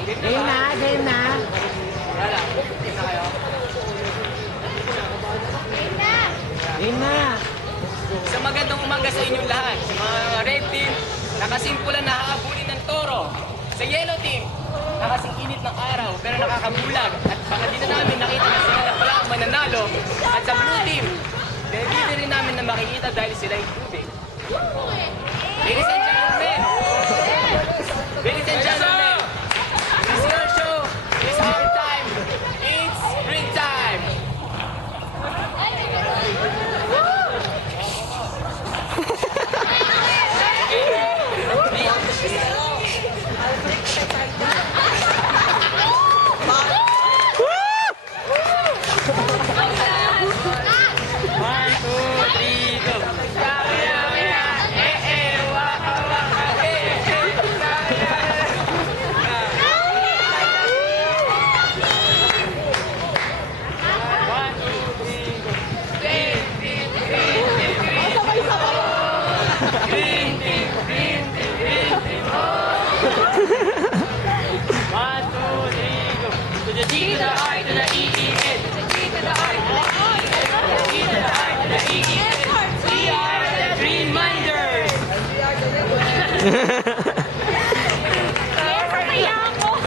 Game na, game na. Wala. Game na kayo. Game na. Isang magandang umaga sa inyong lahat. Sa mga red team, nakasimpulan na hahabulin ng toro. Sa yellow team, nakasing-init ng araw pero nakakabulag. At baka di na namin nakita na sila na pala ang mananalo. At sa blue team, hindi rin namin na makikita dahil sila yung tubig. Ladies and gentlemen, this is your show. It's our time. It's spring time. We are the Green Minders!